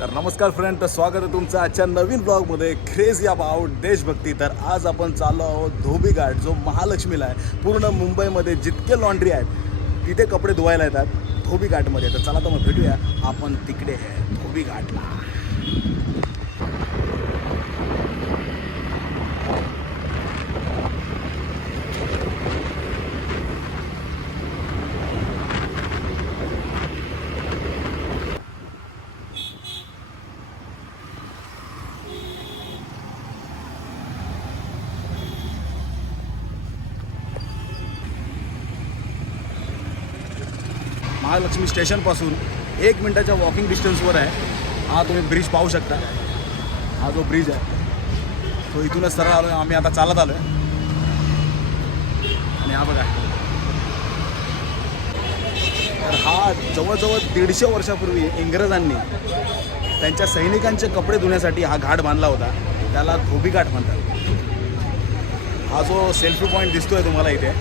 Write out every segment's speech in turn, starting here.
तर नमस्कार फ्रेंड, तर स्वागत आहे तुमचं आजच्या नवीन ब्लॉगमध्ये क्रेझी अबाउट देशभक्ती. तर आज आपण चाललो आहोत धोबी घाट, जो महालक्ष्मीला आहे. पूर्ण मुंबईमध्ये जितके लॉन्ड्री आहेत तिथे कपडे धुवायला येतात धोबी घाटमध्ये. तर चला तर मग भेटूया आपण तिकडे धोबी घाटला. महालक्ष्मी स्टेशनपासून 1 मिनिटाच्या वॉकिंग डिस्टन्सवर आहे. हा तुम्ही ब्रिज पाहू शकता. हा जो ब्रिज आहे तो इथूनच सरळ आलो आहे. आम्ही आता चालत आलो आहे. आणि हा बघा, तर हा जवळजवळ 150 वर्षापूर्वी इंग्रजांनी त्यांच्या सैनिकांचे कपडे धुण्यासाठी हा घाट बांधला होता. त्याला धोबी घाट म्हणतात. हा जो सेल्फी पॉईंट दिसतोय तुम्हाला इथे,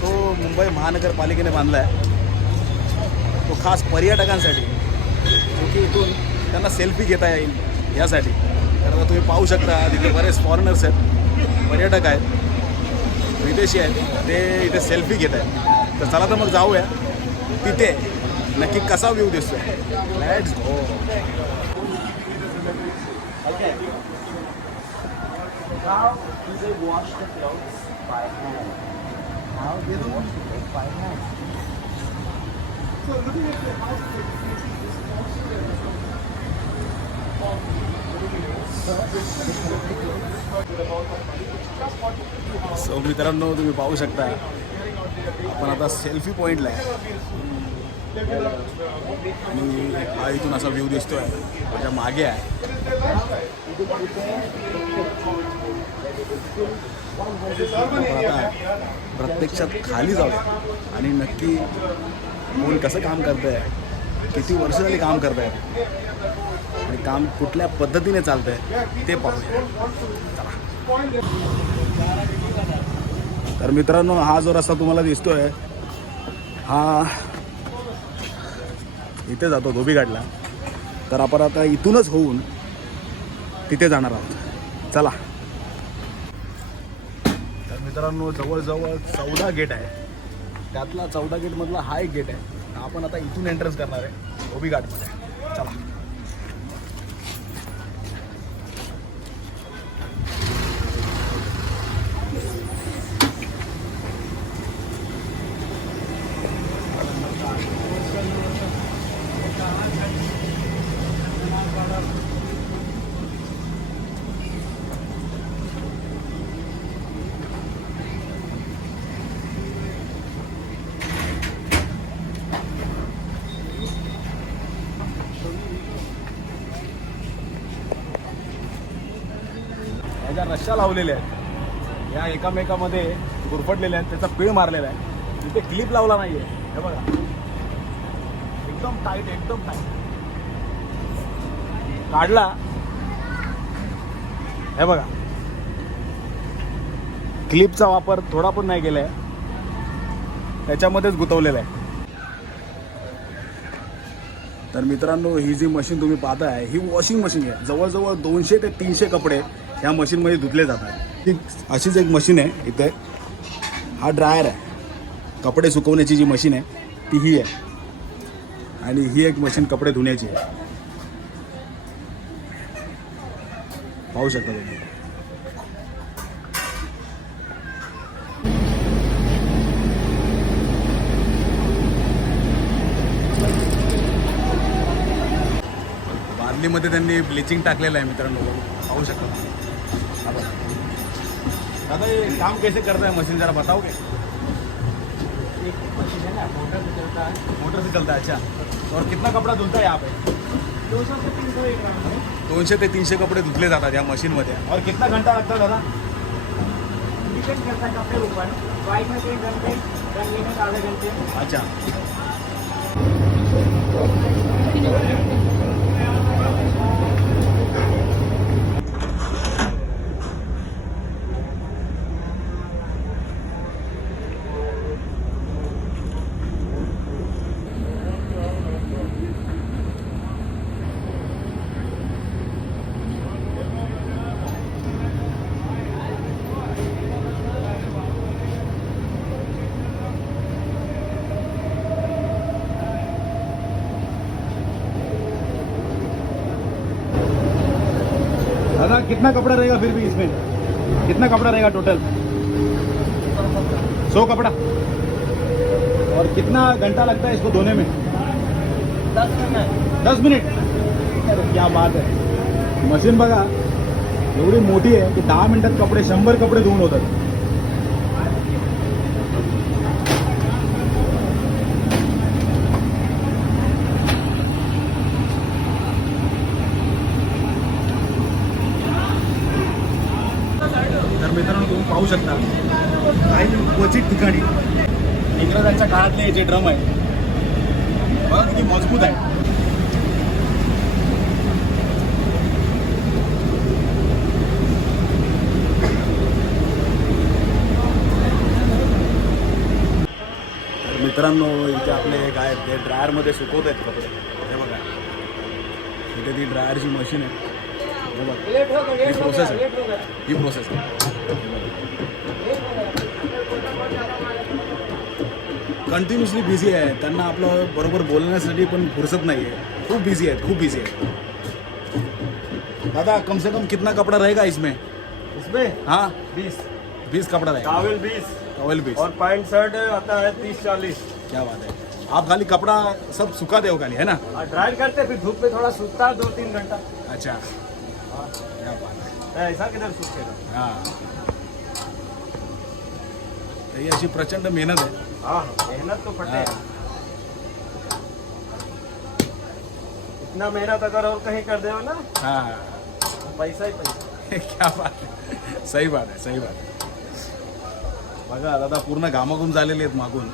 तो मुंबई महानगरपालिकेने बांधला आहे. तो खास पर्यटकांसाठी, जो की इथून त्यांना सेल्फी घेता येईल यासाठी. तर आता तुम्ही पाहू शकता तिथे बरेच फॉरेनर्स आहेत, पर्यटक आहेत, विदेशी आहेत, ते इथे सेल्फी घेत आहेत. तर चला तर मग जाऊया तिथे नक्की कसा व्ह्यू दिसतोय. Let's go. How do they wash the clothes? By hand. How do they wash the clothes? By hand. So looking at the house, so मित्रांनो, तुम्ही पाहू शकता आपण आता सेल्फी पॉईंटला आहे. आणि हा इथून असा व्ह्यू दिसतोय. माझ्या मागे आहे. आपण आता प्रत्यक्षात खाली जाऊया आणि नक्की कोण कसं काम करत आहे, किती वर्ष झाली काम करत आहे आणि काम कुठल्या पद्धतीने चालत आहे ते पाहूया. तर मित्रांनो, हा जो रस्ता तुम्हाला दिसतोय हा इथे जातो धोबी घाटला. तर आपण आता इथूनच होऊन तिथे जाणार आहोत. चला. तर मित्रांनो, जवळजवळ 14 गेट आहे. त्यातला 14 गेटमधला हा एक गेट आहे. आपण आता इथून एंट्रन्स करणार आहे धोबी घाटमध्ये. चला. ज्या रश्या लावलेल्या आहेत या एकामेकामध्ये गुरफटलेल्या आहेत. त्याचा पीळ मारलेला आहे. तिथे क्लिप लावला नाही आहे. हे बघा, एकदम टाईट, एकदम टाईट काढला. हे बघा, क्लिपचा वापर थोडा पण नाही केला आहे. त्याच्यामध्येच गुंतवलेला आहे. तर मित्रांनो, ही जी मशीन तुम्ही पाहताय ही वॉशिंग मशीन आहे. जवळजवळ 200 ते 300 कपडे ह्या मशीनमध्ये धुतले जातात. ही अशीच एक मशीन आहे इथे. हा ड्रायर आहे. कपडे सुकवण्याची जी मशीन आहे ती ही आहे. आणि ही एक मशीन कपडे धुण्याची आहे. पाहू शकता तुम्ही. बादलीमध्ये त्यांनी ब्लिचिंग टाकलेलं आहे मित्रांनो, पाहू शकता. दादा, ये काम कैसे करता है मशीन, जरा बताओगे? एक मशीन है ना, मोटर से चलता है. मोटर से चलता है. अच्छा. और कितना कपड़ा धुलता है यहाँ पे? 200 से 300 एक राउंड में. 200 ते 300 कपडे धुतले जातात या मशीनमध्ये. और कितना घंटा लगता है दादा? डिपेंड करता है कपड़े ऊपर. वाइट में 1 घंटे, रंगीन में आधे घंटे. अच्छा. कितना कपड़ा रहेगा फिर भी इसमें? कितना कपड़ा रहेगा टोटल? 100 कपड़ा। और कितना घंटा लगता है इसको धोने में? 10 मिनिट। अरे क्या बात है. मशीन बघा एवढी मोठी आहे की 10 मिनिटात कपडे 100 कपडे धुवून होतात. तर मित्रांनो तुम्ही पाहू शकता काही क्वचित ठिकाणी इंग्रजांच्या काळातले जे ड्रम आहे बघा किती मजबूत आहे. मित्रांनो इथे आपले काय ते ड्रायरमध्ये सुकवत आहेत कपडे. हे बघा इथे ती ड्रायरची मशीन आहे. हे बघा ही प्रोसेस आहे. ही प्रोसेस आहे. कंटिन्युअसली बिझी आहे. त्यांना आपलं बरोबर बोलण्यासाठी पण फुरसत नाही आहे. खूप बिझी आहेत. खूप बिझी आहेत. दादा कम से कम कितना कपड़ा रहेगा इसमें? इसमें हाँ 20 कपड़ा रहेगा. Towel 20 towel 20. और पैंट शर्ट आता है 30-40. क्या बात है. आप खाली कपड़ा सब सुखा दे खाली है ना? ड्राई करते फिर धूप में थोड़ा सूखता है 2-3 घंटा. अच्छा क्या बात है. ऐसा किधर सूखेगा. हाँ तर ही अशी प्रचंड मेहनत आहे. हाँ मेहनत तो फटे. इतना मेहनत अगर और कहीं कर दे ना हाँ पैसा ही पैसा. क्या बात आहे. सही बात आहे. सही बात आहे. बघा दादा पूर्ण घामाघूम झालेले आहेत मागून.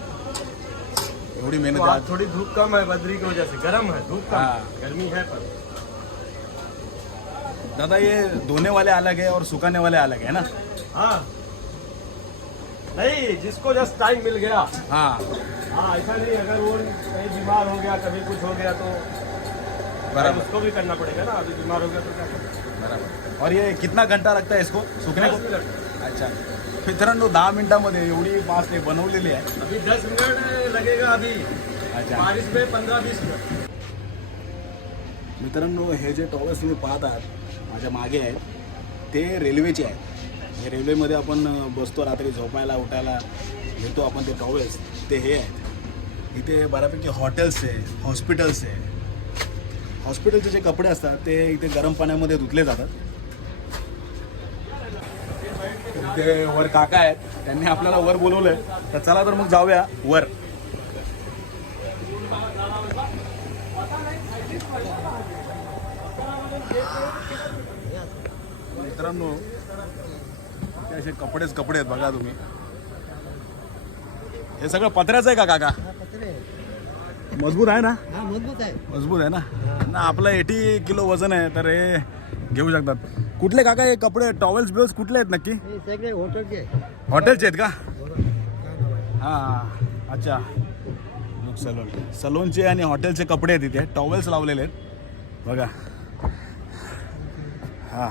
एवढी मेहनत तो आहे. आज थोड़ी धूप कम है बद्री की वजह से. गर्म है धूप कम. हाँ. गर्मी है पर दादा ये धोने वाले अलग है और सुखाने वाले अलग है ना? हाँ नहीं जिसको जस्ट टाइम मिल गया. हाँ हाँ ऐसा नहीं अगर वो कहीं बीमार हो गया कभी कुछ हो गया तो बराबर उसको भी करना पड़ेगा ना. अभी बीमार हो गया तो क्या करें. बराबर. और ये कितना घंटा लगता है इसको सुखने 10 को? मिनट. अच्छा मित्रांनो 10 मिनिटामध्ये एवढी फास्ट आहे बनवलेली आहे. अभी 10 मिनट लगेगा. अभी अच्छा बारिश में 15-20 मिनट. मित्रांनो हे जे टॉवेल्स तुम्ही पाहत आहात माझ्या मागे आहेत ते रेल्वेचे आहेत. हे रेल्वेमध्ये आपण बसतो रात्री झोपायला उठायला घेतो आपण ते टॉवेल्स ते हे आहेत. इथे बऱ्यापैकी हॉटेल्स आहे हॉस्पिटल्स आहे. हॉस्पिटलचे जे कपडे असतात ते इथे गरम पाण्यामध्ये धुतले जातात. इथे वर काका आहेत त्यांनी आपल्याला वर बोलवलंय तर चला तर मग जाऊया वर. मित्रांनो ते असे कपडेच कपडे आहेत बघा तुम्ही. हे सगळं पत्र्याचं आहे का काका? मजबूत आहे ना? मजबूत आहे. मजबूत आहे ना? ना आपलं 80 किलो वजन आहे तर हे घेऊ शकतात. कुठले काका हे कपडे टॉवेल्स बिल्स कुठले आहेत नक्की? सगळे हॉटेलचे. हॉटेलचे आहेत का? हां अच्छा सलोन सलोनचे आणि हॉटेलचे कपडे आहेत इथे. टॉवेल्स लावलेले आहेत बघा. हां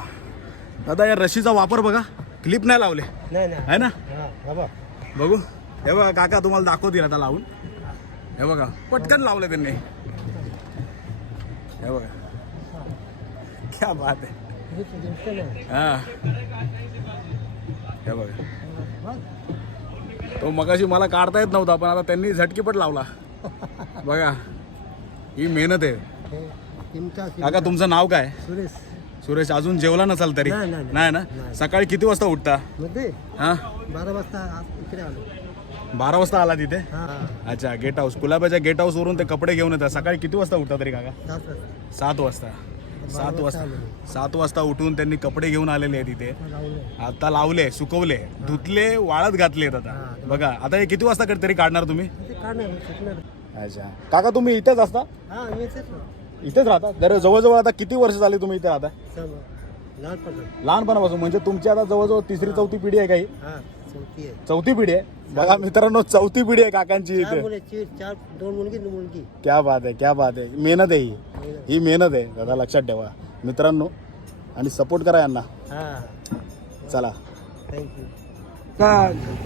दादा या रशीचा वापर बघा क्लिप नाही लावले नाही नाही आहे ना? बाबा बघू हे बघा काका तुम्हाला दाखवतील आता लावून. हे बघा पटकन लावले त्यांनी. हे बघा क्या बात आहे. हां हे बघा तो मगाशी मला काढता येत नव्हता पण आता त्यांनी झटकीपट लावला बघा. ही मेहनत आहे. काका तुमचं नाव काय? सुरेश. सुरेश. अजून जेवला नसाल तरी? नाही ना? सकाळी किती वाजता उठता? हां 12 वाजता इकडे आलो. 12 वाजता आला तिथे? अच्छा गेट हाऊस कुलाब्याच्या गेट हाऊस वरून ते कपडे घेऊन येतात. सकाळी किती वाजता उठता तरी काका? 7 वाजता. 7 वाजता उठून त्यांनी कपडे घेऊन आलेले आहेत इथे. आता लावले सुकवले धुतले वाळत घातले आता बघा. आता हे किती वाजता तरी काढणार तुम्ही? अच्छा काका तुम्ही इथेच असता? इथेच राहता? तर जवळजवळ आता किती वर्ष झाली तुम्ही इथे राहता? लहानपणापासून. म्हणजे तुमची आता जवळजवळ 3री-4थी पिढी आहे काही? चौथी पिढी आहे बघा मित्रांनो. 4थी पिढी आहे काकांची इथे. 2 मुलगी. क्या बात आहे क्या बात आहे. मेहनत आहे ही मेहनत आहे दादा लक्षात ठेवा मित्रांनो. आणि सपोर्ट करा यांना. चला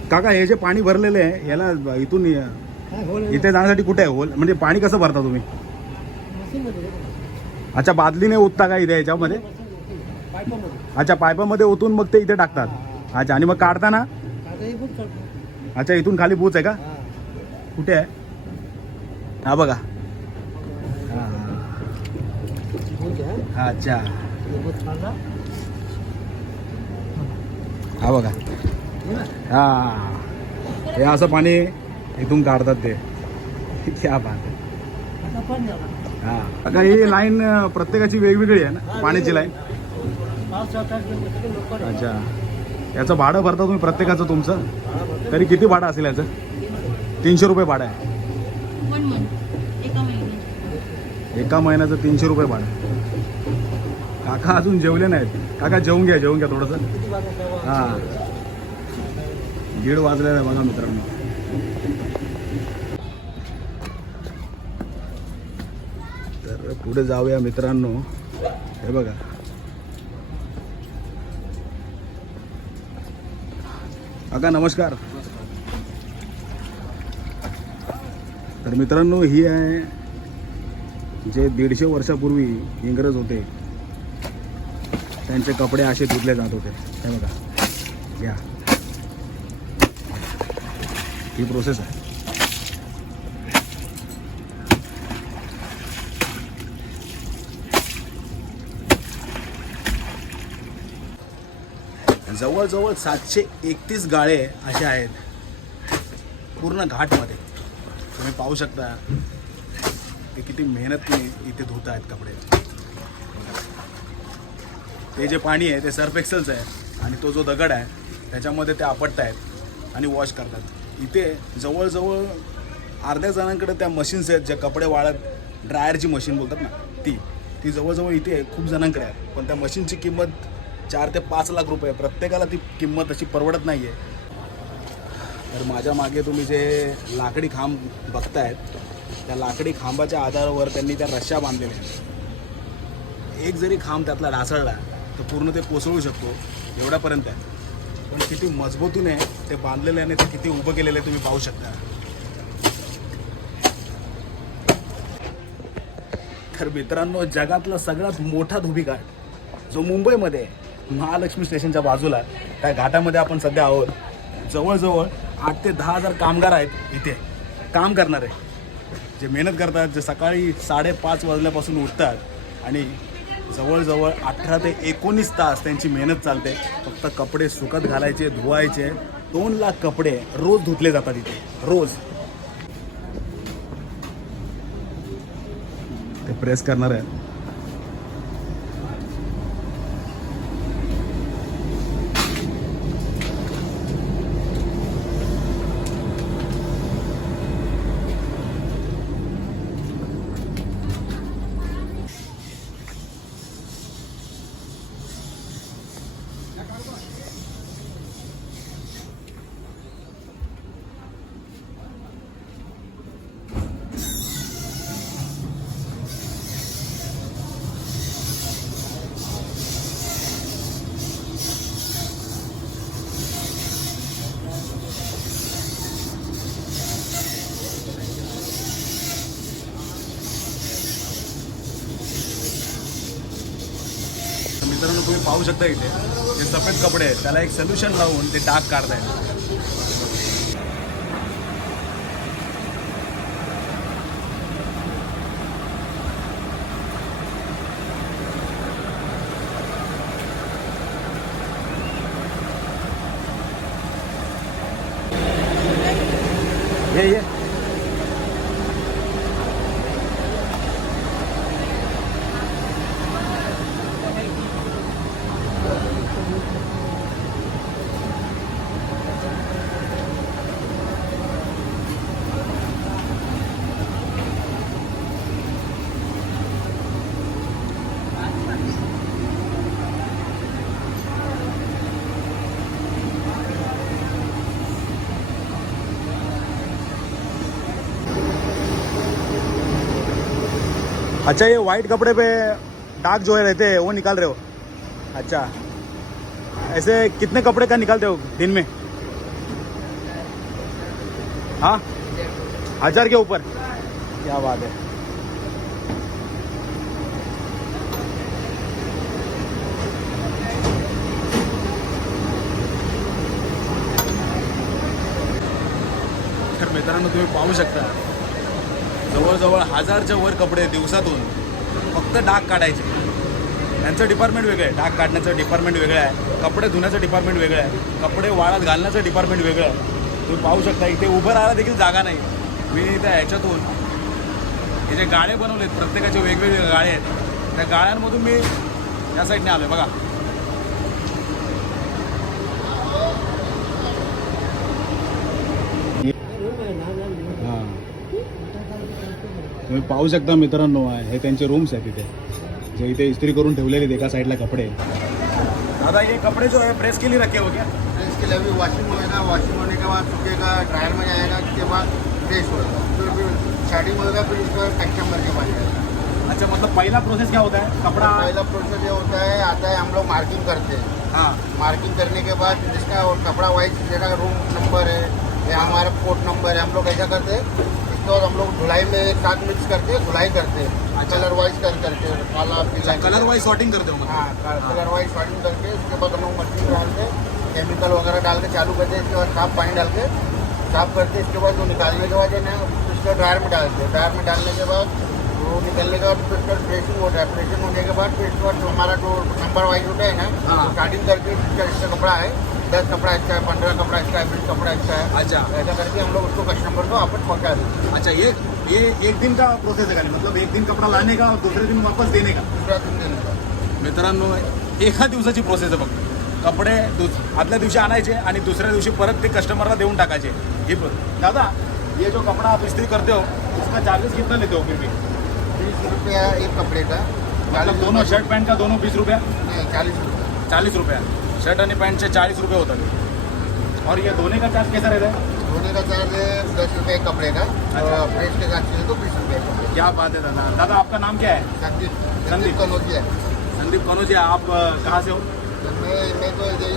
काका हे जे पाणी भरलेले आहे याला इथून इथे जाण्यासाठी कुठे आहे होल? म्हणजे पाणी कसं भरता तुम्ही? अच्छा बादलीने ओतता का इथे याच्यामध्ये? अच्छा, पायपामध्ये ओतून मग ते इथे टाकतात. अच्छा, आणि मग काढताना अच्छा इथून खाली बूच आहे का? कुठे आहे? हा बघा. हा अच्छा, हा बघा. हा, हे असं पाणी इथून काढतात ते. क्या बात आहे. हा, आता ही लाईन प्रत्येकाची वेगवेगळी आहे ना, पाण्याची लाईन. अच्छा, याचं भाडं भरता तुम्ही प्रत्येकाचं तुमचं? तरी किती भाडं असेल याचं? 300 रुपये भाडं आहे. एका महिन्याचं 300 रुपये भाडं. काका अजून जेवले नाहीत. काका जेवून घ्या थोडंसं. हां, 1:30 वाजलेलं आहे बघा मित्रांनो. तर पुढे जाऊया मित्रांनो. हे बघा, काका नमस्कार. तर मित्रांनो, ही आहे जे 150 वर्षापूर्वी इंग्रज होते, त्यांचे कपडे असे धुतले जात होते. हे बघा, या ही प्रोसेस आहे. जवळजवळ 731 गाळे असे आहेत पूर्ण घाटमध्ये. तुम्ही पाहू शकता ते किती मेहनतीने इथे धुत आहेत कपडे. ते जे पाणी आहे ते सर्फ एक्सेलचं आहे आणि तो जो दगड आहे त्याच्यामध्ये ते आपटतायत आणि वॉश करतात. इथे जवळजवळ अर्ध्या जणांकडे त्या मशीन्स आहेत ज्या कपडे वाळत, ड्रायरची मशीन बोलतात ना, ती जवळजवळ इथे खूप जणांकडे आहे. पण त्या मशीनची किंमत 4 ते 5 लाख रुपये. प्रत्येकाला ती किंमत अशी परवडत नाही आहे. तर माझ्या मागे तुम्ही जे लाकडी खांब बघतायत, त्या लाकडी खांबाच्या आधारावर त्यांनी त्या रश्श्या बांधलेल्या आहेत. एक जरी खांब त्यातला ढासळला तर पूर्ण ते कोसळू शकतो, एवढ्यापर्यंत आहे. पण किती मजबूतीने ते बांधलेले आणि ते किती उभं केलेलं आहे तुम्ही पाहू शकता. तर मित्रांनो, जगातला सगळ्यात मोठा धोबीघाट जो मुंबईमध्ये आहे, महालक्ष्मी स्टेशनच्या बाजूला, त्या घाटामध्ये आपण सध्या आहोत. जवळजवळ 8 ते 10 हजार कामगार आहेत इथे काम करणारे, जे मेहनत करतात, जे सकाळी 5:30 वाजल्यापासून उठतात आणि जवळजवळ 18 ते 19 तास त्यांची मेहनत चालते. फक्त कपडे सुकत घालायचे, धुवायचे. 2 लाख कपडे रोज धुतले जातात इथे, रोज. ते प्रेस करणार आहे. मित्रांनो, तुम्ही पाहू शकता इथे जे सफेद कपडे आहेत त्याला एक सोल्युशन लावून ते डाग काढतायत. ये अच्छा, ये वाइट कपड़े पे दाग जो है रहते हैं वो निकाल रहे हो? अच्छा, ऐसे कितने कपड़े का निकालते हो दिन में? हाँ, 1000 के ऊपर. क्या बात है. मित्रांनो तुम्ही पाहू शकता जवळजवळ 1000च्या वर कपडे दिवसातून फक्त डाग काढायचे. त्यांचं डिपार्टमेंट वेगळं आहे. डाग काढण्याचं डिपार्टमेंट वेगळं आहे, कपडे धुण्याचं डिपार्टमेंट वेगळं आहे, कपडे वाळत घालण्याचं डिपार्टमेंट वेगळं आहे. तुम्ही पाहू शकता इथे उभं राहायला देखील जागा नाही. मी त्या ह्याच्यातून हे जे गाळे बनवलेत प्रत्येकाचे वेगवेगळे गाळे आहेत त्या गाळ्यांमधून मी या साईडने आलो आहे बघा. हां तुम्ही पाहू शकता मित्रांनो हे त्यांचे रूम्स आहेत इथे जे इथे इस्त्री करून ठेवलेले आहेत एका साईडला कपडे. दादा ये कपड़े जो है प्रेस के लिए रखे हो क्या? प्रेस के लिए अभी वॉशिंग होएगा, वॉशिंग होने के बाद सूखेगा, ड्रायर में जाएगा, उसके बाद प्रेस होएगा, फिर शार्टिंग होएगा, फिर उसका कस्टमर के पास जाएगा. अच्छा मतलब पहला प्रोसेस क्या होता है? कपड़ा पहला प्रोसेस ये होता है, आता है हम लोग मार्किंग करते हैं. हाँ मार्किंग करने के बाद जिसका कपड़ा वाइज जगह रूम नंबर है या हमारा कोड नंबर है, हम लोग ऐसा करते हैं. इसके बाद हम लोग धुलाई में एक साथ मिक्स करके धुलाई करते हैं. अच्छा. कलर वाइज करके काला पीला कलर वाइज सॉर्टिंग करते हो? हाँ कलर वाइज शॉर्टिंग करके उसके बाद हम लोग मशीन डाल के केमिकल वगैरह डाल के चालू करते हैं. इसके बाद साफ पानी डाल के साफ करते हैं. इसके बाद वो निकालने के बाद है ना उसको ड्रायर में डालते हैं. ड्रायर में डालने के बाद वो निकलने के बाद फिर उसका प्रेसिंग होता है. प्रेसिंग होने के बाद फिर इसके बाद हमारा जो नंबर वाइज होता है ना हाँ. स्टार्टिंग करके इसका कपड़ा है 10 कपड़ा अच्छा है, 15 कपड़ा अच्छा है, 20 कपड़ा अच्छा है. अच्छा ऐसा करके हम लोग उसको कस्टमर को वापस पहुँचा देते हैं. अच्छा ये एक दिन का प्रोसेस है खाली मतलब एक दिन कपडा लाने का और दुसरे दिन वापस देने का? दूसरा दिन देने का. मित्रांनो एका दिवसाची प्रोसेस आहे फक्त. कपडे आदल्या दिवशी आणायचे आणि दुसऱ्या दिवशी परत ते कस्टमरला देऊन टाकायचे. ही दादा ये जो कपड़ा आप इस्त्री करते हो उसका चार्जेस कितना लेते हो फिर भी? 20 रुपया एक कपड़े का. मतलब दोनों शर्ट पैंट का दोनों 20 रुपया? नहीं 40 रुपया. 40 रुपया. शर्ट आणि पॅन्टचे 40 रुपये होतात. और ये धोने का चार्ज कैसा रहता है? धोने का चार्ज है 10 रुपये एक कपड़े का. अच्छा. प्रेस के साथ चाहिए तो 20 रुपये एक कपड़े. क्या बात है दादा. दादा आपका नाम क्या है? संदीप संदीप. कनौजिया. संदीप कनौजिया. आप कहाँ से हो? मैं तो इधर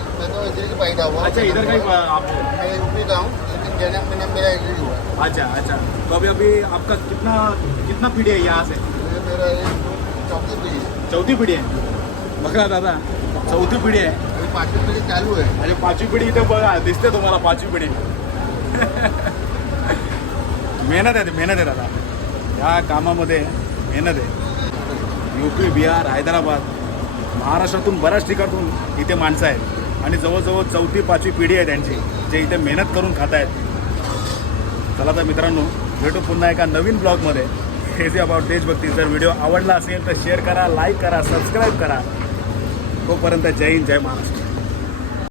ही पैदा हुआ. अच्छा इधर का ही आप? मैं यूपी का हूँ लेकिन जन्म मेरा इधर ही हुआ. अच्छा अच्छा. तो अभी आपका कितना पीढ़ी है यहाँ से? मेरा ये चौथी पीढ़ी है. चौथी पिढी आहे. बघा दादा चौथी पिढी आहे. अभी 5वीं पीढ़ी चालू है. आणि 5वी पिढी इथे बघा दिसते तुम्हाला 5वी पिढी. मेहनत आहे दादा. या कामामध्ये मेहनत आहे. यूपी बिहार हैदराबाद महाराष्ट्रातून बऱ्याच ठिकाणून इथे माणसं आहेत आणि जवळजवळ 4थी 5वी पिढी आहे त्यांची जे इथे मेहनत करून खात आहेत. चला तर मित्रांनो भेटू पुन्हा एका नवीन ब्लॉगमध्ये. हे जे अबाउट देशभक्ती. जर व्हिडिओ आवडला असेल तर शेअर करा, लाईक करा, सबस्क्राईब करा. तोपर्यंत जय हिंद जय महाराष्ट्र.